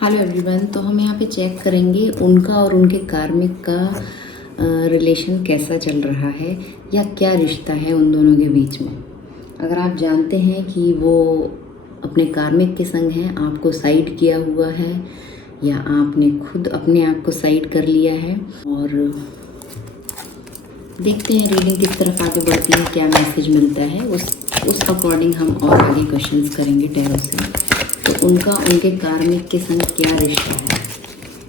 Hello everyone. तो हम यहाँ पे चेक करेंगे उनका और उनके कार्मिक का रिलेशन कैसा चल रहा है या क्या रिश्ता है उन दोनों के बीच में। अगर आप जानते हैं कि वो अपने कार्मिक के संग हैं, आपको साइड किया हुआ है या आपने खुद अपने आप को साइड कर लिया है, और देखते हैं रीडिंग किस तरफ आगे बढ़ती है, क्या मैसेज मिलता है, उस अकॉर्डिंग हम और आगे क्वेश्चंस करेंगे टैरो से। तो उनका उनके कार्मिक के संग क्या रिश्ता है।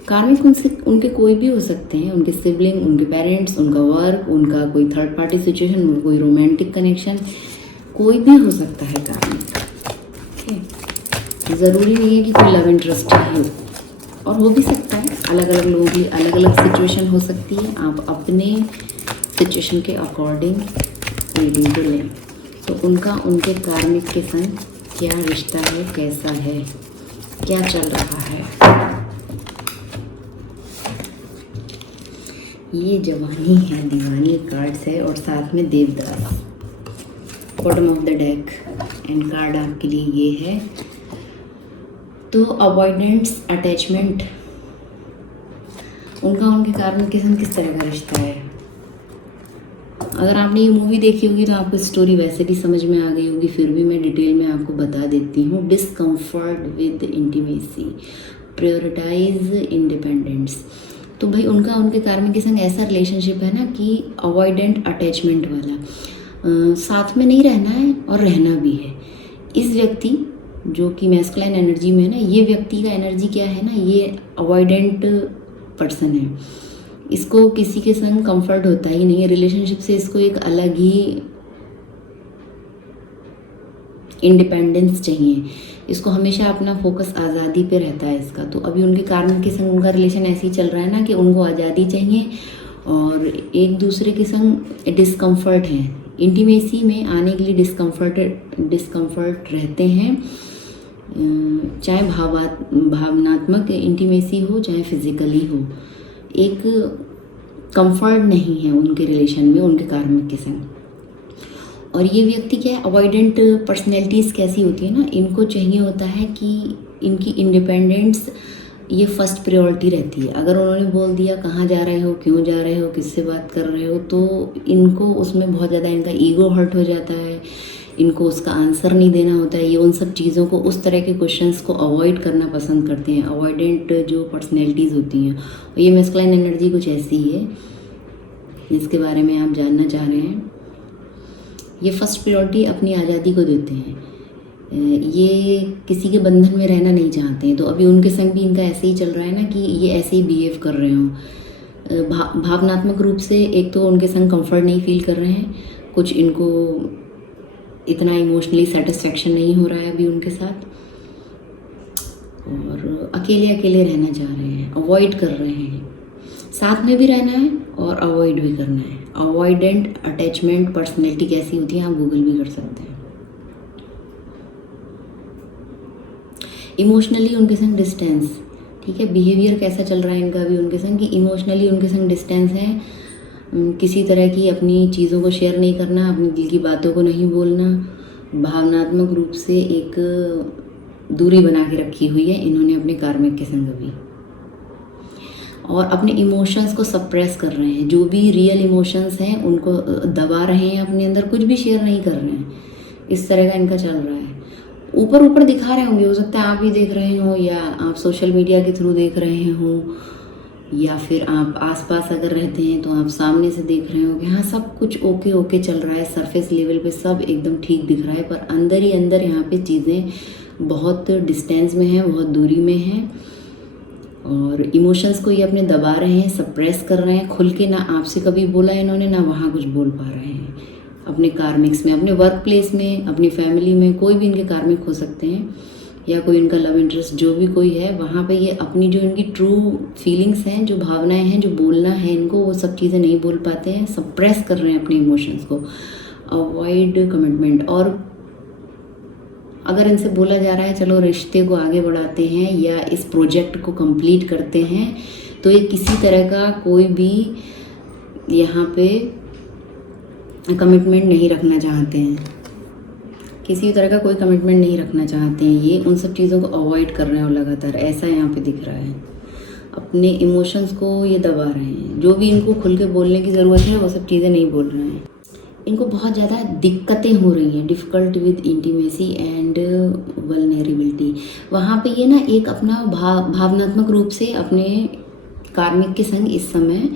कार्मिक उनके कोई भी हो सकते हैं, उनके सिबलिंग, उनके पेरेंट्स, उनका वर्क, उनका कोई थर्ड पार्टी सिचुएशन, कोई रोमांटिक कनेक्शन, कोई भी हो सकता है कार्मिक। ज़रूरी नहीं है कि कोई लव इंटरेस्ट ही हो, और हो भी सकता है। अलग अलग लोगों की अलग अलग सिचुएशन हो सकती है। आप अपने सिचुएशन के अकॉर्डिंग रीडिंग को लें। तो उनका उनके कार्मिक के संग क्या रिश्ता है, कैसा है, क्या चल रहा है। ये जवानी है, दीवानी कार्ड्स है और साथ में Devdas, bottom of the deck, and card आपके लिए ये है। तो अवॉइडेंस, अटैचमेंट, उनका उनके कार्मिक के संग किस तरह का रिश्ता है। अगर आपने ये मूवी देखी होगी तो आपको स्टोरी वैसे भी समझ में आ गई होगी, फिर भी मैं डिटेल में आपको बता देती हूँ। Discomfort with intimacy, prioritize independence. तो भाई उनका उनके कार्मिक के संग ऐसा रिलेशनशिप है ना कि अवॉइडेंट अटैचमेंट वाला, साथ में नहीं रहना है और रहना भी है। इस व्यक्ति जो कि मैस्कुलाइन एनर्जी में है ना, ये व्यक्ति का एनर्जी क्या है ना, ये अवॉइडेंट पर्सन है। इसको किसी के संग कंफर्ट होता ही नहीं है, रिलेशनशिप से इसको एक अलग ही इंडिपेंडेंस चाहिए। इसको हमेशा अपना फोकस आज़ादी पे रहता है इसका। तो अभी उनके कार्मिक के संग उनका रिलेशन ऐसे ही चल रहा है ना कि उनको आज़ादी चाहिए और एक दूसरे के संग डिस्कम्फर्ट है। इंटीमेसी में आने के लिए डिस्कम्फर्ट रहते हैं, चाहे भावनात्मक इंटीमेसी हो चाहे फिजिकली हो। एक कंफर्ट नहीं है उनके रिलेशन में उनके कार्मिक के संग। और ये व्यक्ति क्या है, अवॉइडेंट पर्सनैलिटीज़ कैसी होती है ना, इनको चाहिए होता है कि इनकी इंडिपेंडेंस ये फर्स्ट प्रायोरिटी रहती है। अगर उन्होंने बोल दिया कहाँ जा रहे हो, क्यों जा रहे हो, किससे बात कर रहे हो, तो इनको उसमें बहुत ज़्यादा इनका ईगो हर्ट हो जाता है, इनको उसका आंसर नहीं देना होता है। ये उन सब चीज़ों को, उस तरह के क्वेश्चंस को अवॉइड करना पसंद करते हैं, अवॉइडेंट जो पर्सनैलिटीज़ होती हैं। और ये मैस्कुलाइन एनर्जी कुछ ऐसी है जिसके बारे में आप जानना चाह रहे हैं। ये फर्स्ट प्रायोरिटी अपनी आज़ादी को देते हैं, ये किसी के बंधन में रहना नहीं चाहते हैं। तो अभी उनके संग भी इनका ऐसे ही चल रहा है ना कि ये ऐसे ही बिहेव कर रहे हों। भावनात्मक रूप से एक तो उनके संग कंफर्ट नहीं फील कर रहे हैं, कुछ इनको इतना इमोशनली सेटिस्फेक्शन नहीं हो रहा है अभी उनके साथ, और अकेले अकेले रहना चाह रहे हैं, अवॉइड कर रहे हैं। साथ में भी रहना है और अवॉइड भी करना है। अवॉइडेंट अटैचमेंट पर्सनैलिटी कैसी होती है आप गूगल भी कर सकते हैं। इमोशनली उनके संग डिस्टेंस, ठीक है। बिहेवियर कैसा चल रहा है इनका भी उनके संग कि इमोशनली उनके संग डिस्टेंस है। किसी तरह की अपनी चीज़ों को शेयर नहीं करना, अपनी दिल की बातों को नहीं बोलना, भावनात्मक रूप से एक दूरी बना के रखी हुई है इन्होंने अपने कार्मिक के संग भी। और अपने इमोशंस को सप्रेस कर रहे हैं, जो भी रियल इमोशंस हैं उनको दबा रहे हैं अपने अंदर, कुछ भी शेयर नहीं कर रहे हैं। इस तरह का इनका चल रहा है। ऊपर ऊपर दिखा रहे होंगे, हो सकता है आप ही देख रहे हो या आप सोशल मीडिया के थ्रू देख रहे हो, या फिर आप आसपास अगर रहते हैं तो आप सामने से देख रहे हो कि हाँ सब कुछ ओके ओके चल रहा है, सरफेस लेवल पे सब एकदम ठीक दिख रहा है, पर अंदर ही अंदर यहाँ पे चीज़ें बहुत डिस्टेंस में हैं, बहुत दूरी में हैं। और इमोशंस को ये अपने दबा रहे हैं, सप्रेस कर रहे हैं। खुल के ना आपसे कभी बोला इन्होंने, ना वहाँ कुछ बोल पा रहे हैं। अपने कार्मिक्स में, अपने वर्क प्लेस में, अपनी फैमिली में, कोई भी इनके कार्मिक हो सकते हैं, या कोई इनका लव इंटरेस्ट जो भी कोई है, वहाँ पे ये अपनी जो इनकी ट्रू फीलिंग्स हैं, जो भावनाएं हैं, जो बोलना है इनको, वो सब चीज़ें नहीं बोल पाते हैं, सप्रेस कर रहे हैं अपने इमोशंस को। अवॉइड कमिटमेंट, और अगर इनसे बोला जा रहा है चलो रिश्ते को आगे बढ़ाते हैं या इस प्रोजेक्ट को कंप्लीट करते हैं, तो ये किसी तरह का कोई भी यहाँ पे कमिटमेंट नहीं रखना चाहते हैं। किसी भी तरह का कोई कमिटमेंट नहीं रखना चाहते हैं ये, उन सब चीज़ों को अवॉइड कर रहे हैं और लगातार, ऐसा यहाँ पे दिख रहा है। अपने इमोशंस को ये दबा रहे हैं, जो भी इनको खुल के बोलने की ज़रूरत है वो सब चीज़ें नहीं बोल रहे हैं। इनको बहुत ज़्यादा दिक्कतें हो रही हैं, difficult with intimacy and vulnerability. वहाँ पे ये ना एक अपना भावनात्मक रूप से अपने कार्मिक के संग इस समय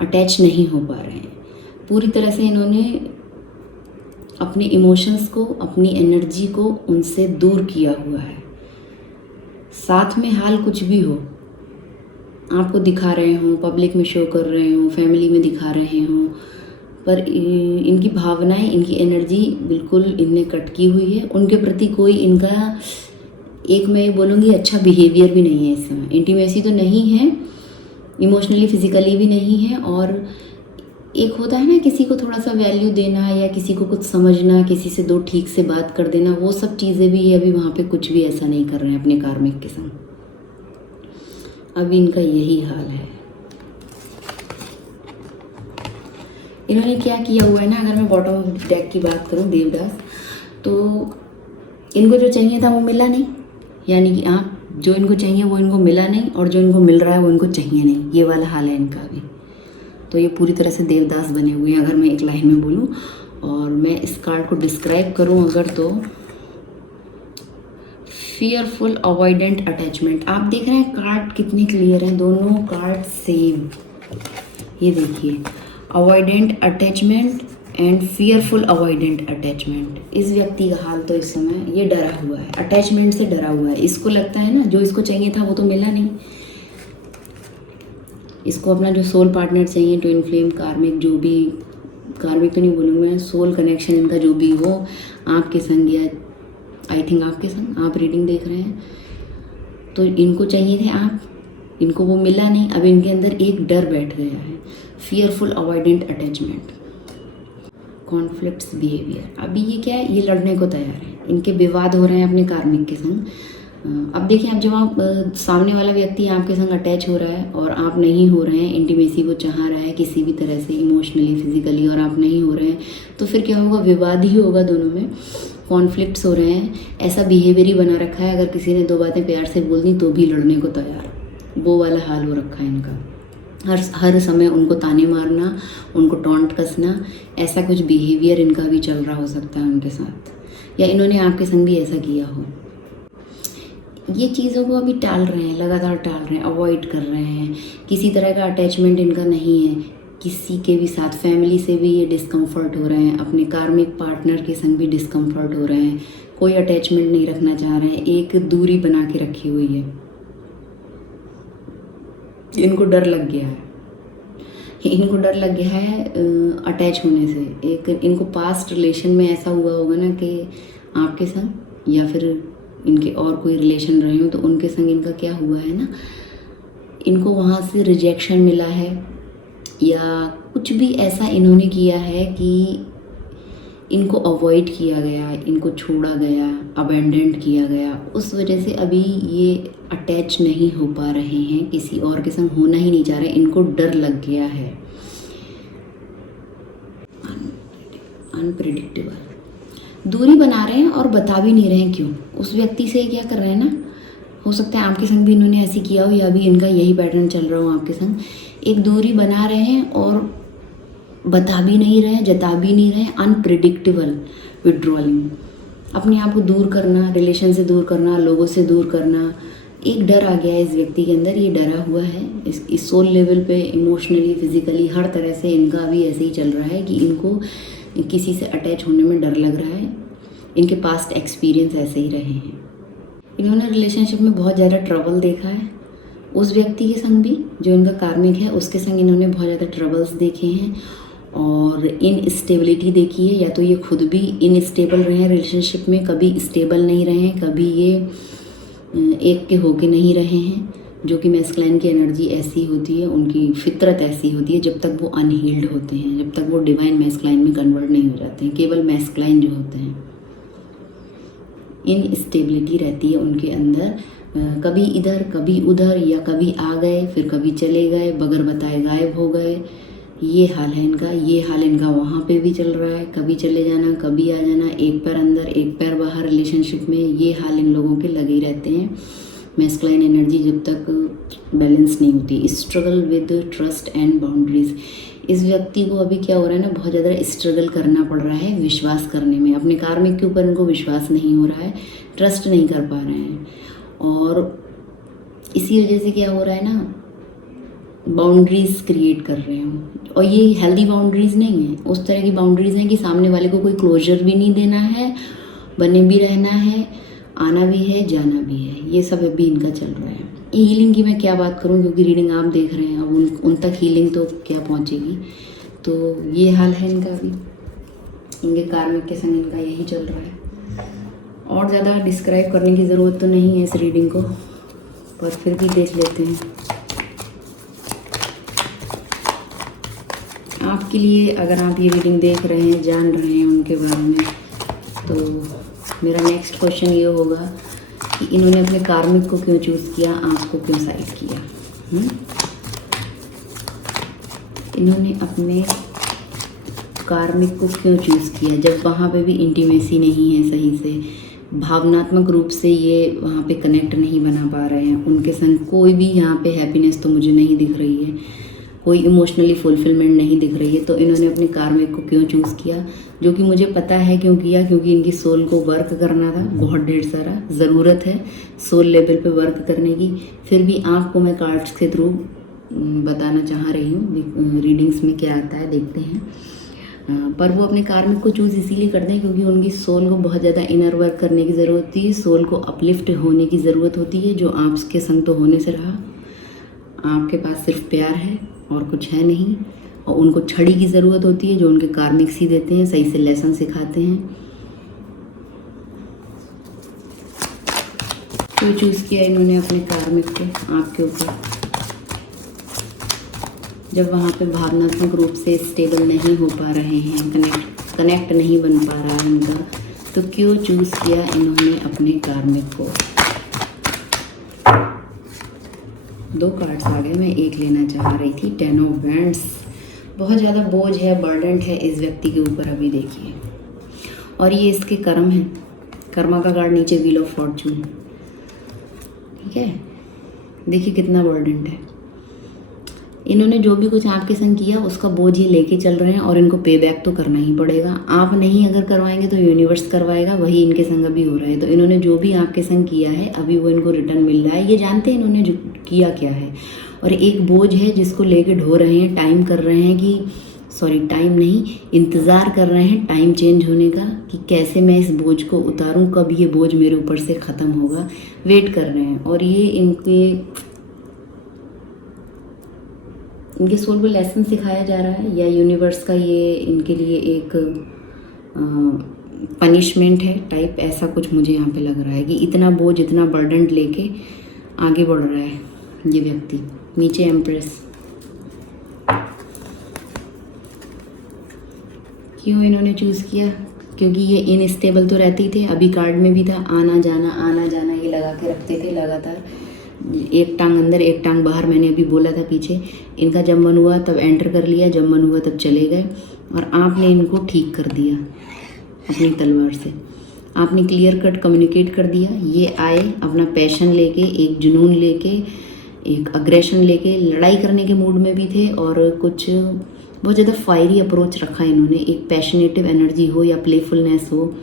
अटैच नहीं हो पा रहे हैं। पूरी तरह से इन्होंने अपने इमोशंस को, अपनी एनर्जी को उनसे दूर किया हुआ है। साथ में हाल कुछ भी हो, आपको दिखा रहे हों, पब्लिक में शो कर रहे हों, फैमिली में दिखा रहे हों, पर इनकी भावनाएं, इनकी एनर्जी बिल्कुल इनने कट की हुई है। उनके प्रति कोई इनका, एक मैं बोलूँगी, अच्छा बिहेवियर भी नहीं है इस समय। इंटीमेसी तो नहीं है, इमोशनली फिजिकली भी नहीं है। और एक होता है ना किसी को थोड़ा सा वैल्यू देना या किसी को कुछ समझना, किसी से दो ठीक से बात कर देना, वो सब चीज़ें भी अभी वहाँ पे कुछ भी ऐसा नहीं कर रहे हैं अपने कार्मिक के संग। अभी इनका यही हाल है। इन्होंने क्या किया हुआ है ना, अगर मैं बॉटम ऑफ डेक की बात करूं देवदास, तो इनको जो चाहिए था वो मिला नहीं, यानी कि जो इनको चाहिए वो इनको मिला नहीं, और जो इनको मिल रहा है वो इनको चाहिए नहीं, ये वाला हाल है इनका अभी। तो ये पूरी तरह से देवदास बने हुए हैं अगर मैं एक लाइन में बोलूं। और मैं इस कार्ड को डिस्क्राइब करूं अगर, तो फियरफुल अवॉइडेंट अटैचमेंट। आप देख रहे हैं कार्ड कितने क्लियर हैं, दोनों कार्ड सेम। ये देखिए, avoidant attachment and fearful avoidant attachment. इस व्यक्ति का हाल तो इस समय ये डरा हुआ है, अटैचमेंट से डरा हुआ है। इसको लगता है ना जो इसको चाहिए था वो तो मिला नहीं, इसको अपना जो सोल पार्टनर चाहिए, ट्विन फ्लेम, कार्मिक, जो भी, कार्मिक तो नहीं बोलूँगी मैं, सोल कनेक्शन इनका जो भी हो आपके संग, या आई थिंक आपके संग आप रीडिंग देख रहे हैं, तो इनको चाहिए थे आप, इनको वो मिला नहीं। अब इनके अंदर एक डर बैठ गया है, fearful avoidant attachment, conflicts behaviour. अभी ये क्या है, ये लड़ने को तैयार है, इनके विवाद हो रहे हैं अपने कार्मिक के संग। अब देखिए, अब जब आप सामने वाला व्यक्ति आपके संग अटैच हो रहा है और आप नहीं हो रहे हैं, इंटीमेसी को चाह रहा है किसी भी तरह से, इमोशनली, फिजिकली, और आप नहीं हो रहे हैं, तो फिर क्या होगा, विवाद ही होगा दोनों में, कॉन्फ्लिक्ट्स हो रहे हैं। ऐसा बिहेवियर ही बना रखा है, अगर किसी ने दो बातें प्यार से बोल दी तो भी लड़ने को तैयार, वो वाला हाल हो रखा है इनका। हर समय उनको ताने मारना, उनको टॉन्ट कसना, ऐसा कुछ बिहेवियर इनका भी चल रहा हो सकता है उनके साथ, या इन्होंने आपके संग भी ऐसा किया हो। ये चीज़ों को अभी टाल रहे हैं, लगातार टाल रहे हैं, अवॉइड कर रहे हैं। किसी तरह का अटैचमेंट इनका नहीं है किसी के भी साथ। फैमिली से भी ये डिस्कम्फर्ट हो रहे हैं, अपने कार्मिक पार्टनर के संग भी डिस्कम्फर्ट हो रहे हैं, कोई अटैचमेंट नहीं रखना चाह रहे हैं, एक दूरी बना के रखी हुई है। इनको डर लग गया है, इनको डर लग गया है अटैच होने से। एक इनको पास्ट रिलेशन में ऐसा हुआ होगा ना कि आपके संग, या फिर इनके और कोई रिलेशन रहे हो तो उनके संग इनका क्या हुआ है ना, इनको वहाँ से रिजेक्शन मिला है, या कुछ भी ऐसा इन्होंने किया है कि इनको अवॉइड किया गया, इनको छोड़ा गया, अबेंडेंड किया गया। उस वजह से अभी ये अटैच नहीं हो पा रहे हैं, किसी और के संग होना ही नहीं चाह रहे, इनको डर लग गया है। अनप्रिडिक्टेबल, दूरी बना रहे हैं और बता भी नहीं रहे हैं क्यों। उस व्यक्ति से क्या कर रहे हैं ना, हो सकता है आपके संग भी इन्होंने ऐसी किया हो, या अभी इनका यही पैटर्न चल रहा हो आपके संग। एक दूरी बना रहे हैं और बता भी नहीं रहे हैं, जता भी नहीं रहे हैं। अनप्रिडिक्टेबल विड्रॉलिंग, अपने आप को दूर करना, रिलेशन से दूर करना, लोगों से दूर करना। एक डर आ गया है इस व्यक्ति के अंदर, ये डरा हुआ है इस सोल लेवल पे, इमोशनली, फिजिकली, हर तरह से इनका भी ऐसे ही चल रहा है कि इनको किसी से अटैच होने में डर लग रहा है। इनके पास्ट एक्सपीरियंस ऐसे ही रहे हैं। इन्होंने रिलेशनशिप में बहुत ज़्यादा ट्रबल देखा है, उस व्यक्ति के संग भी जो इनका कार्मिक है उसके संग इन्होंने बहुत ज़्यादा ट्रबल्स देखे हैं, और इनस्टेबिलिटी देखी है। या तो ये खुद भी इनस्टेबल रहे हैं रिलेशनशिप में, कभी स्टेबल नहीं रहे हैं, कभी ये एक के होके नहीं रहे हैं, जो कि मैस्कुलाइन की एनर्जी ऐसी होती है, उनकी फितरत ऐसी होती है जब तक वो अनहील्ड होते हैं, जब तक वो डिवाइन मैस्कुलाइन में कन्वर्ट नहीं हो जाते हैं। केवल मैस्कुलाइन जो होते हैं, इनस्टेबिलिटी रहती है उनके अंदर, कभी इधर कभी उधर, या कभी आ गए फिर कभी चले गए, बगैर बताए गायब हो गए, ये हाल है इनका, ये हाल इनका वहाँ पे भी चल रहा है, कभी चले जाना कभी आ जाना, एक पैर अंदर एक पैर बाहर रिलेशनशिप में, ये हाल इन लोगों के लगे ही रहते हैं। मैस्कुलाइन एनर्जी जब तक बैलेंस नहीं होती। Struggle with trust and boundaries, इस व्यक्ति को अभी क्या हो रहा है ना, बहुत ज़्यादा स्ट्रगल करना पड़ रहा है विश्वास करने में। अपने कार्मिक के ऊपर इनको विश्वास नहीं हो रहा है, ट्रस्ट नहीं कर पा रहे हैं, और इसी वजह से क्या हो रहा है ना, बाउंड्रीज क्रिएट कर रहे हैं। और ये हेल्दी बाउंड्रीज नहीं है, उस तरह की बाउंड्रीज हैं कि सामने वाले को कोई क्लोजर भी नहीं देना है, बने भी रहना है, आना भी है, जाना भी है। ये सब अभी इनका चल रहा है। हीलिंग की मैं क्या बात करूं, क्योंकि रीडिंग आप देख रहे हैं, अब उन तक हीलिंग तो क्या पहुंचेगी। तो ये हाल है इनका अभी, इनके कार्मिक के संग इनका यही चल रहा है। और ज़्यादा डिस्क्राइब करने की ज़रूरत तो नहीं है इस रीडिंग को, पर फिर भी देख लेते हैं। आपके लिए, अगर आप ये रीडिंग देख रहे हैं, जान रहे हैं उनके बारे में, तो मेरा नेक्स्ट क्वेश्चन ये होगा कि इन्होंने अपने कार्मिक को क्यों चूज़ किया, आपको क्यों साइड किया। इन्होंने अपने कार्मिक को क्यों चूज़ किया, जब वहाँ पे भी इंटीमेसी नहीं है सही से, भावनात्मक रूप से ये वहाँ पे कनेक्ट नहीं बना पा रहे हैं। उनके संग कोई भी यहाँ पे हैप्पीनेस तो मुझे नहीं दिख रही है, कोई इमोशनली फुलफिलमेंट नहीं दिख रही है। तो इन्होंने अपने कार्मिक को क्यों चूज़ किया, जो कि मुझे पता है क्यों किया, क्योंकि इनकी सोल को वर्क करना था, बहुत ढेर सारा ज़रूरत है सोल लेवल पे वर्क करने की। फिर भी आपको मैं कार्ड्स के थ्रू बताना चाह रही हूँ, रीडिंग्स में क्या आता है देखते हैं। पर वो अपने कार्मिक को चूज़ इसीलिए करते हैं क्योंकि उनकी सोल को बहुत ज़्यादा इनर वर्क करने की ज़रूरत होती है, सोल को अपलिफ्ट होने की ज़रूरत होती है, जो आपके संग तो होने से रहा। आपके पास सिर्फ प्यार है और कुछ है नहीं, और उनको छड़ी की ज़रूरत होती है, जो उनके कार्मिक ही देते हैं, सही से लेसन सिखाते हैं। क्यों चूज़ किया इन्होंने अपने कार्मिक को आपके ऊपर, जब वहाँ पे भावनात्मक रूप से स्टेबल नहीं हो पा रहे हैं, कनेक्ट नहीं बन पा रहा है उनका, तो क्यों चूज़ किया इन्होंने अपने कार्मिक को। 2 कार्ड्स आ गए, मैं एक लेना चाह रही थी। 10 ऑफ वैंड्स, बहुत ज़्यादा बोझ है, बर्डन है इस व्यक्ति के ऊपर अभी, देखिए। और ये इसके कर्म है, कर्मा का कार्ड नीचे, व्हील ऑफ फॉर्चून, ठीक है। देखिए कितना बर्डन है। इन्होंने जो भी कुछ आपके संग किया उसका बोझ ये लेके चल रहे हैं, और इनको पे बैक तो करना ही पड़ेगा। आप नहीं अगर करवाएंगे तो यूनिवर्स करवाएगा, वही इनके संग अभी हो रहा है। तो इन्होंने जो भी आपके संग किया है अभी वो इनको रिटर्न मिल रहा है। ये जानते हैं इन्होंने जो किया क्या है, और एक बोझ है जिसको लेके ढो रहे हैं, टाइम कर रहे हैं कि टाइम नहीं, इंतज़ार कर रहे हैं टाइम चेंज होने का, कि कैसे मैं इस बोझ को उतारूं, कब ये बोझ मेरे ऊपर से ख़त्म होगा, वेट कर रहे हैं। और ये इनके सोल को लेसन सिखाया जा रहा है, या यूनिवर्स का ये इनके लिए एक पनिशमेंट है टाइप, ऐसा कुछ मुझे यहाँ पे लग रहा है कि इतना बोझ, इतना बर्डन लेके आगे बढ़ रहा है ये व्यक्ति। नीचे एम्प्रेस, क्यों इन्होंने चूज़ किया, क्योंकि ये इनस्टेबल तो रहते ही थे, अभी कार्ड में भी था, आना जाना ये लगा के रखते थे लगातार, एक टांग अंदर एक टांग बाहर। मैंने अभी बोला था पीछे, इनका जब मन हुआ तब एंटर कर लिया, जब मन हुआ तब चले गए, और आपने इनको ठीक कर दिया अपनी तलवार से। आपने क्लियर कट कम्युनिकेट कर दिया। ये आए अपना पैशन लेके, एक जुनून लेके, एक अग्रेशन लेके, लड़ाई करने के मूड में भी थे, और कुछ बहुत ज़्यादा फायरी अप्रोच रखा इन्होंने। एक पैशनेटिव एनर्जी हो, या प्लेफुलनेस हो,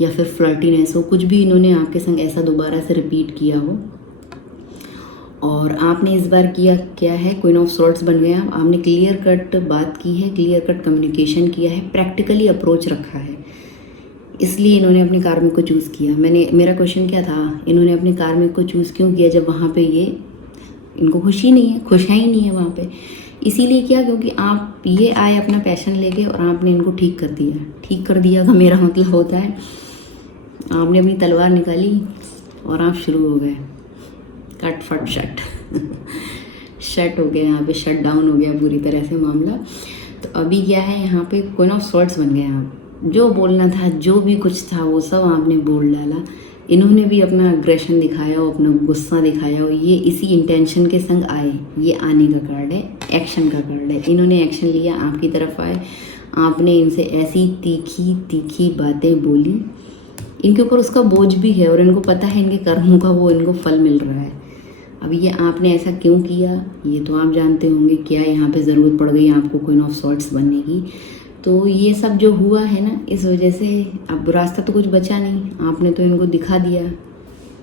या फिर फ्लर्टीनेस हो, कुछ भी इन्होंने आपके संग ऐसा दोबारा से रिपीट किया हो। और आपने इस बार किया क्या है, क्वीन ऑफ सॉर्ड्स बन गया। आपने क्लियर कट बात की है, क्लियर कट कम्युनिकेशन किया है, प्रैक्टिकली अप्रोच रखा है, इसलिए इन्होंने अपने कार्मिक को चूज़ किया। मेरा क्वेश्चन क्या था, इन्होंने अपने कार्मिक को चूज़ क्यों किया, जब वहाँ पे ये इनको खुशी नहीं है, खुशियाँ ही नहीं है वहाँ पे। इसीलिए किया क्योंकि आप ये आए अपना पैशन लेके, और आपने इनको ठीक कर दिया। ठीक कर दिया का मेरा मतलब होता है आपने अपनी तलवार निकाली और आप शुरू हो गए, कट फट शट शट हो गया, यहाँ पे शट डाउन हो गया पूरी तरह से मामला। तो अभी क्या है, यहाँ पे क्वीन ऑफ सॉर्ड्स बन गए आप। जो बोलना था, जो भी कुछ था, वो सब आपने बोल डाला। इन्होंने भी अपना अग्रेशन दिखाया हो, अपना गुस्सा दिखाया हो, ये इसी इंटेंशन के संग आए। ये आने का कार्ड है, एक्शन का कार्ड है। इन्होंने एक्शन लिया, आपकी तरफ आए, आपने इनसे ऐसी तीखी तीखी बातें बोली, इनके ऊपर उसका बोझ भी है और इनको पता है इनके कर्मों का वो इनको फल मिल रहा है। अब ये आपने ऐसा क्यों किया ये तो आप जानते होंगे, क्या यहाँ पे ज़रूरत पड़ गई आपको क्वीन ऑफ सॉर्ड्स बनने की। तो ये सब जो हुआ है ना, इस वजह से अब रास्ता तो कुछ बचा नहीं, आपने तो इनको दिखा दिया।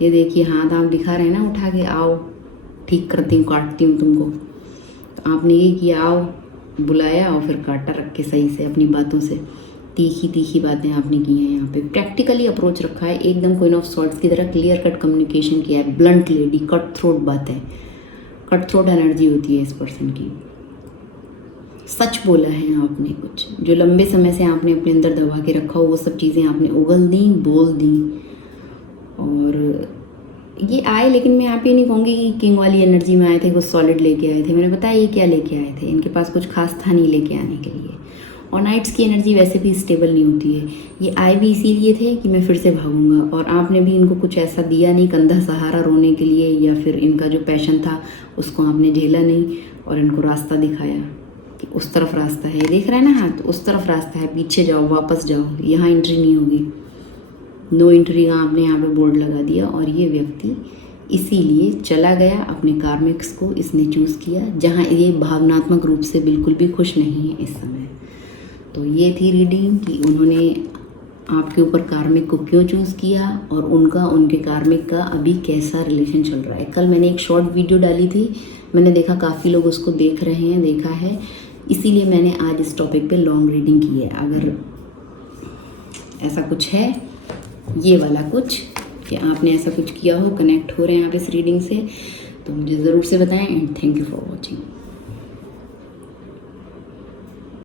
ये देखिए हाथ आप दिखा रहे हैं ना उठा के, आओ ठीक करती हूँ, काटती हूँ तुमको। तो आपने ये किया, आओ बुलाया और फिर काटा रख के सही से अपनी बातों से। तीखी तीखी बातें आपने की हैं, यहाँ पे प्रैक्टिकली अप्रोच रखा है, एकदम क्वीन ऑफ सॉर्ड्स की तरह क्लियर कट कम्युनिकेशन किया है। ब्लंट लेडी, कट थ्रोट बातें, कट थ्रोट एनर्जी होती है इस पर्सन की। सच बोला है आपने, कुछ जो लंबे समय से आपने अपने अंदर दबा के रखा हो वो सब चीज़ें आपने उगल दी, बोल दी। और ये आए, लेकिन मैं यहाँ पे नहीं कहूँगी कि किंग वाली एनर्जी में आए थे, कुछ सॉलिड लेके आए थे। मैंने बताया ये क्या लेके आए थे, इनके पास कुछ खास था नहीं लेके आने के लिए। और नाइट्स की एनर्जी वैसे भी स्टेबल नहीं होती है। ये आए भी इसीलिए थे कि मैं फिर से भागूंगा, और आपने भी इनको कुछ ऐसा दिया नहीं कंधा सहारा रोने के लिए, या फिर इनका जो पैशन था उसको आपने झेला नहीं और इनको रास्ता दिखाया कि उस तरफ रास्ता है। देख रहे हैं ना हाथ, उस तरफ रास्ता है, पीछे जाओ, वापस जाओ, यहाँ एंट्री नहीं होगी, नो एंट्री का आपने यहाँ पे बोर्ड लगा दिया। और ये व्यक्ति इसीलिए चला गया, अपने कार्मिक्स को इसने चूज़ किया, जहाँ ये भावनात्मक रूप से बिल्कुल भी खुश नहीं है इस समय। तो ये थी रीडिंग कि उन्होंने आपके ऊपर कार्मिक को क्यों चूज़ किया और उनका उनके कार्मिक का अभी कैसा रिलेशन चल रहा है। कल मैंने एक शॉर्ट वीडियो डाली थी, मैंने देखा काफ़ी लोग उसको देख रहे हैं, देखा है, इसीलिए मैंने आज इस टॉपिक पे लॉन्ग रीडिंग की है। अगर ऐसा कुछ है, ये वाला कुछ, कि आपने ऐसा कुछ किया हो, कनेक्ट हो रहे हैं आप इस रीडिंग से, तो मुझे ज़रूर से बताएं। And thank you for watching.